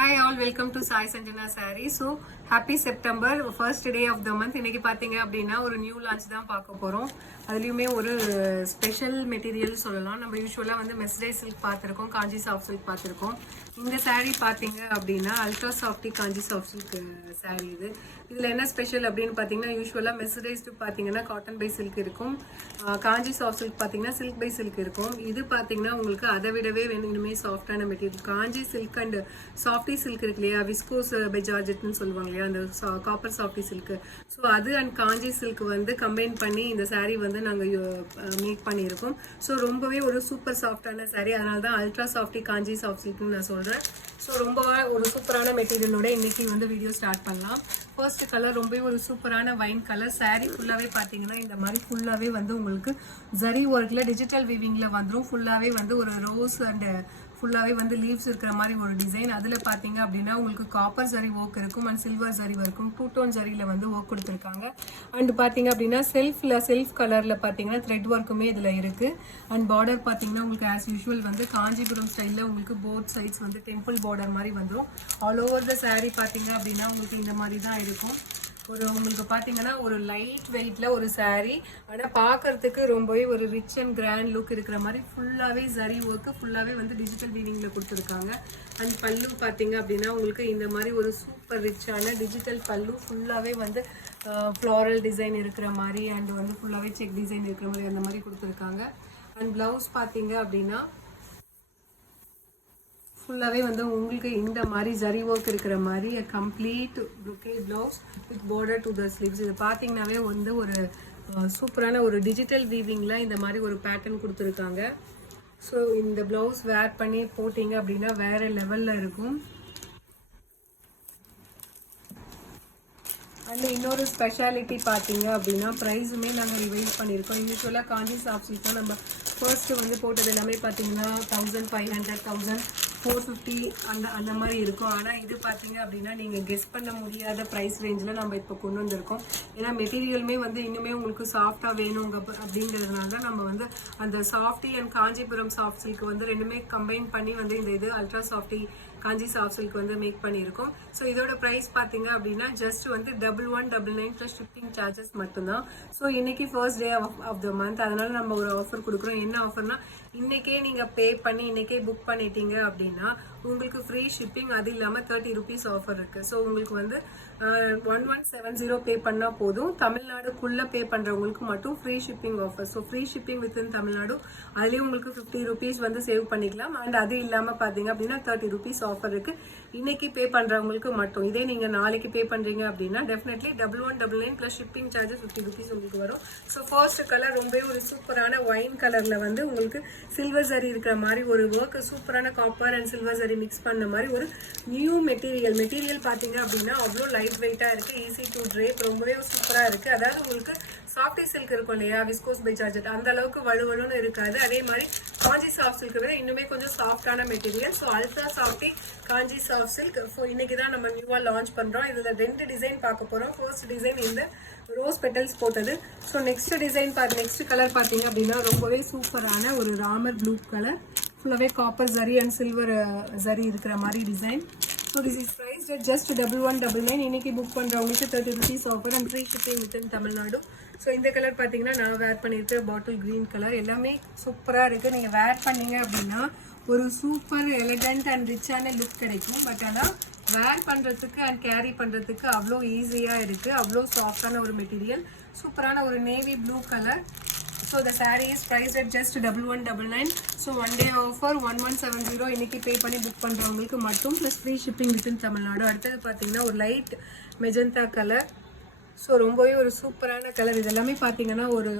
Hi all, welcome to Sai Sanjana Saree. So happy September, first day of the month. இன்னைக்கு பாத்தீங்க அப்படின்னா ஒரு new launch தான் பார்க்க போறோம். அதுலயுமே ஒரு ஸ்பெஷல் மெட்டீரியல் சொல்லலாம். நம்ம யூசுவலா வந்து மெஸ்டை சில்க் பார்த்திருக்கோம், காஞ்சி சாஃப்ட் சில்க் பார்த்திருக்கோம். இந்த saree பாத்தீங்க அப்படின்னா ultra softy Kanchi soft silk saree இது. இதுல என்ன ஸ்பெஷல் அப்படின்னு பாத்தீங்கன்னா யூசுவலா மெஸ்டைஸ்டு பாத்தீங்கன்னா காட்டன் பை சில்க் இருக்கும், காஞ்சி சாஃப்ட் சில்க் பாத்தீங்கன்னா சில்க் பை சில்க் இருக்கும். இது பாத்தீங்கன்னா உங்களுக்கு அதை விடவே வேணுமே சாஃப்டான material. Kanchi silk and softy silk இருக்கு இல்லையா, விஸ்கோஸ் பை ஜார்ஜெட்னு சொல்லுவாங்க இல்லையா, அந்த காப்பர் சாஃப்டி சில்க். ஸோ அது அண்ட் காஞ்சி சில்க் வந்து கம்பைன் பண்ணி இந்த saree வந்து நாங்கள் மேக் பண்ணியிருக்கோம். ஸோ ரொம்பவே ஒரு சூப்பர் சாஃப்டான saree, அதனால தான் அல்ட்ரா சாஃப்டி காஞ்சி சாஃப்ட் சில்க்னு நான் சொல்கிறேன். ஸோ ரொம்ப ஒரு சூப்பரான மெட்டீரியலோட இன்னைக்கு வந்து வீடியோ ஸ்டார்ட் பண்ணலாம். ஃபர்ஸ்ட் கலர் ரொம்பவே ஒரு சூப்பரான வைன் கலர். saree ஃபுல்லாகவே பார்த்தீங்கன்னா இந்த மாதிரி ஃபுல்லாகவே வந்து உங்களுக்கு ஜரி ஒர்க்கில் டிஜிட்டல் வீவிங்கில் வந்துடும். ஃபுல்லாகவே வந்து ஒரு ரோஸ் அண்ட் ஃபுல்லாகவே வந்து லீவ்ஸ் இருக்கிற மாதிரி ஒரு டிசைன். அதில் பார்த்தீங்க அப்படின்னா உங்களுக்கு காப்பர் ஜரி ஒர்க் இருக்கும் அண்ட் சில்வர் ஜரி இருக்கும். டூ டோன் ஜரியில் வந்து ஒர்க் கொடுத்துருக்காங்க. அண்ட் பார்த்தீங்க அப்படின்னா செல்ஃப் கலரில் பார்த்தீங்கன்னா த்ரெட் ஒர்க்குமே இதில் இருக்குது. அண்ட் பார்டர் பார்த்தீங்கன்னா உங்களுக்கு ஆஸ் யூஷுவல் வந்து காஞ்சிபுரம் ஸ்டைலில் உங்களுக்கு போத் சைட்ஸ் வந்து டெம்பிள் பார்டர் மாதிரி வந்துடும். ஆல் ஓவர் த saree பார்த்தீங்க அப்படின்னா உங்களுக்கு இந்த மாதிரி தான் இருக்கும். உங்களுக்கு பார்த்தீங்கன்னா ஒரு லைட் வெயிட்ல ஒரு saree, ஆனால் பார்க்கறதுக்கு ரொம்பவே ஒரு ரிச் அண்ட் கிராண்ட் லுக் இருக்கிற மாதிரி ஃபுல்லாகவே ஜரி ஒர்க்கு ஃபுல்லாகவே வந்து டிஜிட்டல் வீவிங்கில் கொடுத்துருக்காங்க. அண்ட் பல்லு பார்த்தீங்க அப்படின்னா உங்களுக்கு இந்த மாதிரி ஒரு சூப்பர் ரிச்சான டிஜிட்டல் பல்லு ஃபுல்லாகவே வந்து ஃப்ளாரல் டிசைன் இருக்கிற மாதிரி அண்ட் வந்து ஃபுல்லாகவே செக் டிசைன் இருக்கிற மாதிரி அந்த மாதிரி கொடுத்துருக்காங்க. அண்ட் ப்ளவுஸ் பார்த்தீங்க அப்படின்னா ஃபுல்லாகவே வந்து உங்களுக்கு இந்த மாதிரி ஜரி ஒர்க் இருக்கிற மாதிரி complete brocade blouse with border to the sleeves. இது பார்த்தீங்கன்னாவே வந்து ஒரு சூப்பரான ஒரு டிஜிட்டல் வீவிங்கில் இந்த மாதிரி ஒரு பேட்டர்ன் கொடுத்துருக்காங்க. ஸோ இந்த ப்ளவுஸ் வேர் பண்ணி போட்டிங்க அப்படின்னா வேறு லெவலில் இருக்கும். அண்ட் இன்னொரு ஸ்பெஷாலிட்டி பார்த்தீங்க அப்படின்னா ப்ரைஸுமே நாங்கள் ரிவைஸ் பண்ணியிருக்கோம். யூஸ்வலாக காஞ்சி சாஃப்ட் சில்க் தான் நம்ம ஃபர்ஸ்ட்டு வந்து போட்டது எல்லாமே பார்த்தீங்கன்னா 1500, 1450 அந்த மாதிரி இருக்கும். ஆனால் இது பார்த்தீங்க அப்படின்னா நீங்கள் கெஸ் பண்ண முடியாத ப்ரைஸ் ரேஞ்சில் நம்ம இப்போ கொண்டு வந்திருக்கோம். ஏன்னா மெட்டீரியலுமே வந்து இன்னுமே உங்களுக்கு சாஃப்டாக வேணுங்க அப்படிங்கிறதுனால தான் நம்ம வந்து அந்த softy and Kanchipuram soft silk வந்து ரெண்டுமே கம்பைன் பண்ணி வந்து இந்த இது ultra softy Kanchi soft silk வந்து மேக் பண்ணியிருக்கோம். ஸோ இதோட ப்ரைஸ் பார்த்தீங்க அப்படின்னா ஜஸ்ட் வந்து 1199 ப்ளஸ் ஷிப்பிங் சார்ஜஸ் மட்டும்தான். ஸோ இன்னைக்கு first day of the month, அதனால நம்ம ஒரு ஆஃபர் கொடுக்குறோம். என்ன ஆஃபர்னா, இன்னைக்கே நீங்கள் பே பண்ணி இன்னைக்கே புக் பண்ணிட்டீங்க அப்படின்னா உங்களுக்கு ஃப்ரீ ஷிப்பிங், அது இல்லாமல் 30 rupees ஆஃபர் இருக்குது. ஸோ உங்களுக்கு வந்து 1170 பே பண்ணால் போதும். தமிழ்நாடுக்குள்ளே பே பண்ணுறவங்களுக்கு மட்டும் free shipping offer. So free shipping within Tamil Nadu, அதுலேயும் உங்களுக்கு 50 rupees வந்து சேவ் பண்ணிக்கலாம். அண்ட் அது இல்லாமல் பார்த்தீங்க அப்படின்னா 30 rupees ஆஃபர் இருக்குது இன்னைக்கு பே பண்ணுறவங்களுக்கு மட்டும். இதே நீங்கள் நாளைக்கு பே பண்ணுறீங்க அப்படின்னா definitely 1199 plus shipping charges 50 rupees உங்களுக்கு வரும். ஸோ ஃபர்ஸ்ட் கலர் ரொம்பவே ஒரு சூப்பரான ஒயின் கலரில் வந்து உங்களுக்கு சில்வர் ஜரி இருக்கிற மாதிரி ஒரு ஒர்க், சூப்பரான copper and silver zari mix பண்ண மாதிரி ஒரு நியூ மெட்டீரியல் பார்த்தீங்க அப்படின்னா அவ்வளோ லைட் வெயிட்டாக இருக்குது, ஈஸி டு ட்ரேப், ரொம்பவே சூப்பராக இருக்குது. அதாவது உங்களுக்கு சாஃப்டி சில்க் இருக்கும் இல்லையா, விஸ்கோஸ் பை ஜார்ஜெட், அந்த அளவுக்கு வலுவலுன்னு இருக்காது. அதே மாதிரி காஞ்சி சாஃப்ட் சில்க் விட இன்னுமே கொஞ்சம் சாஃப்டான material. So ultra softy Kanchi soft silk so இன்னைக்கு தான் நம்ம நியூவாக லான்ச் பண்ணுறோம். இதில் 2 டிசைன் பார்க்க போகிறோம். ஃபர்ஸ்ட் டிசைன் இந்த ரோஸ் பெட்டல்ஸ் போட்டது. ஸோ நெக்ஸ்ட் கலர் பார்த்தீங்க அப்படின்னா ரொம்பவே சூப்பரான ஒரு ராமர் ப்ளூ கலர், ஃபுல்லாகவே copper zari and silver zari இருக்கிற மாதிரி design. So this is prized at just 1199. இன்னைக்கு புக் பண்ணுறவங்களுக்கு 30 rupees offer and free shipping within Tamil Nadu. So இந்த கலர் பார்த்தீங்கன்னா நான் வேர் பண்ணியிருக்கேன் பாட்டில் க்ரீன் கலர். எல்லாமே சூப்பராக இருக்குது. நீங்கள் வேர் பண்ணீங்க அப்படின்னா ஒரு சூப்பர் எலிகண்ட் அண்ட் ரிச்சான லுக் கிடைக்கும். பட் ஆனால் வேர் பண்ணுறதுக்கு அண்ட் கேரி பண்ணுறதுக்கு அவ்வளோ ஈஸியாக இருக்குது. அவ்வளோ சாஃப்டான ஒரு மெட்டீரியல், சூப்பரான ஒரு navy blue colour. So the saree is priced at just 1199. So one day offer 1170 இன்னைக்கு பே பண்ணி புக் பண்ணுறவங்களுக்கு மட்டும் plus free shipping within Tamil Nadu. அடுத்தது பார்த்தீங்கன்னா ஒரு லைட் மெஜந்தா கலர். ஸோ ரொம்பவே ஒரு சூப்பரான கலர். இதெல்லாமே பார்த்தீங்கன்னா ஒரு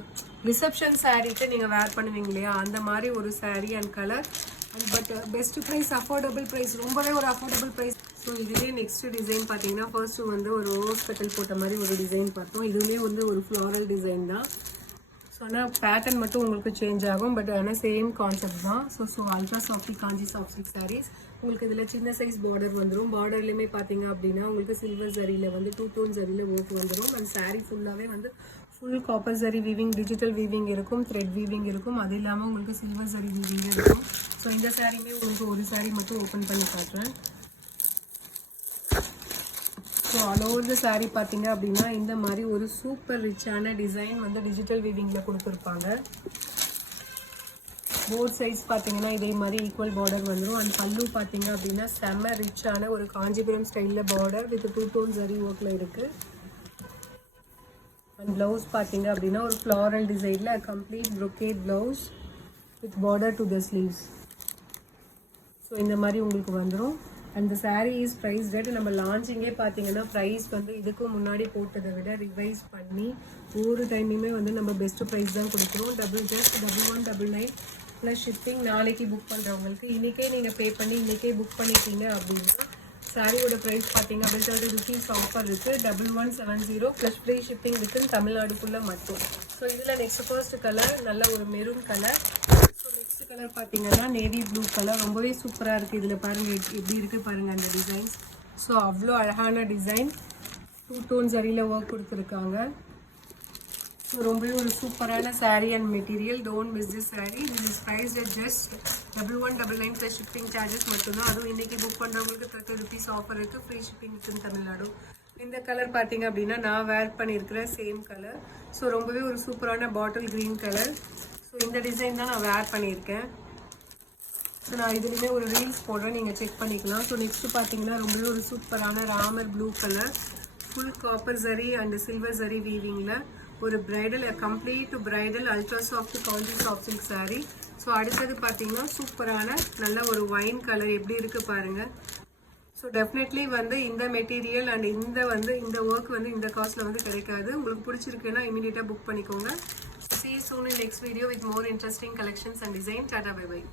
ரிசப்ஷன் சாரீக்கு நீங்கள் வேர் பண்ணுவீங்க இல்லையா, அந்த மாதிரி ஒரு saree and colour. And but best price, affordable price, ரொம்பவே ஒரு அஃபோர்டபுள் ப்ரைஸ். ஸோ இதுவே நெக்ஸ்ட் டிசைன் பார்த்தீங்கன்னா ஃபர்ஸ்ட் வந்து ஒரு ரோஸ் பெட்டல் போட்ட மாதிரி ஒரு டிசைன் பார்த்தோம். இதுவுமே வந்து ஒரு ஃப்ளாரல் டிசைன் தான். ஸோ ஆனால் பேட்டர்ன் மட்டும் உங்களுக்கு சேஞ்ச் ஆகும், பட் ஆனால் சேம் கான்செப்ட் தான். So ultra softy Kanchi soft silk saris உங்களுக்கு இதில் சின்ன சைஸ் பார்டர் வந்துடும். பார்டர்லேயுமே பார்த்தீங்க அப்படின்னா உங்களுக்கு சில்வர் ஜரியில் வந்து 2 டோன் ஜரியில் ஒர்க் வந்துடும். அந்த saree ஃபுல்லாகவே வந்து full copper zari weaving, digital weaving இருக்கும், த்ரெட் வீவிங் இருக்கும், அது இல்லாமல் உங்களுக்கு சில்வர் ஜரி வீவிங் இருக்கும். ஸோ இந்த சாரியுமே உங்களுக்கு ஒரு saree மட்டும் ஓப்பன் பண்ணி காட்டுறேன். So all over the sari பார்த்தீங்க அப்படின்னா இந்த மாதிரி ஒரு சூப்பர் ரிச்சான டிசைன் வந்து டிஜிட்டல் வீவிங்கில் கொடுத்துருப்பாங்க. போத் சைட்ஸ் பார்த்தீங்கன்னா இதே மாதிரி ஈக்குவல் பார்டர் வந்துடும். அண்ட் பல்லு பார்த்தீங்க அப்படின்னா செம்ம ரிச்சான ஒரு காஞ்சிபுரம் ஸ்டைலில் பார்டர் வித் 2 டோன் ஜரி ஒர்க்கில் இருக்குது. அண்ட் ப்ளவுஸ் பார்த்தீங்க அப்படின்னா ஒரு ஃப்ளாரல் டிசைனில் complete brocade blouse with border to the sleeves. So இந்த மாதிரி உங்களுக்கு வந்துடும். And sari is price rate நம்ம லான்ச்சிங்கே பார்த்தீங்கன்னா ப்ரைஸ் வந்து இதுக்கும் முன்னாடி போட்டதை விட ரிவைஸ் பண்ணி ஒவ்வொரு டைமுமே வந்து நம்ம பெஸ்ட்டு ப்ரைஸ் தான் கொடுக்குறோம். just 1199 plus shipping. நாளைக்கு புக் பண்ணுறவங்களுக்கு இன்றைக்கே நீங்கள் பே பண்ணி இன்றைக்கே புக் பண்ணிட்டீங்க அப்படின்னா சாரியோட ப்ரைஸ் பார்த்தீங்க அப்படின்னு 30 rupees ஆஃபர் இருக்குது. 1170 ப்ளஸ் ஃப்ரீ ஷிப்பிங் வித்தின் தமிழ்நாடுக்குள்ளே மட்டும். ஸோ இதில் நெக்ஸ்ட் ஃபர்ஸ்ட் கலர் நல்ல ஒரு maroon colour. So next colour பார்த்தீங்கன்னா நேவி ப்ளூ கலர். ரொம்பவே சூப்பராக இருக்குது. இதில் பாருங்கள் எப்படி இருக்குது பாருங்கள் அந்த டிசைன்ஸ். ஸோ அவ்வளோ அழகான டிசைன் 2 டோன் ஜரியில் ஒர்க் கொடுத்துருக்காங்க. ஸோ ரொம்பவே ஒரு சூப்பரான sari and material. Don't miss this sari. This is price just 1199 plus shipping charges மட்டும்தான். அதுவும் இன்றைக்கி புக் பண்ணுறவங்களுக்கு 30 rupees ஆஃபர் இருக்குது. Free shipping within Tamil Nadu. இந்த கலர் பார்த்தீங்க அப்படின்னா நான் வேர் பண்ணியிருக்கிற சேம் கலர். ஸோ ரொம்பவே ஒரு சூப்பரான பாட்டில் க்ரீன் கலர். ஸோ இந்த டிசைன் தான் நான் வேர் பண்ணியிருக்கேன். ஸோ நான் இதுலேயுமே ஒரு ரீல்ஸ் போடுறேன், நீங்கள் செக் பண்ணிக்கலாம். ஸோ நெக்ஸ்ட்டு பார்த்தீங்கன்னா ரொம்பவே ஒரு சூப்பரான Ramar blue colour. Full copper zari and silver zari வீவிங்கில் ஒரு bridal complete bridal ultra soft Kanchi soft silk sari. So அடுத்தது பார்த்தீங்கன்னா சூப்பரான நல்ல ஒரு ஒயின் கலர் எப்படி இருக்குது பாருங்கள். ஸோ டெஃபினெட்லி வந்து இந்த மெட்டீரியல் அண்ட் இந்த ஒர்க் வந்து இந்த காஸ்ட்டில் வந்து கிடைக்காது. உங்களுக்கு பிடிச்சிருக்குன்னா இமீடியட்டாக புக் பண்ணிக்கோங்க. See you soon in next video with more interesting collections and design. Tata, bye bye.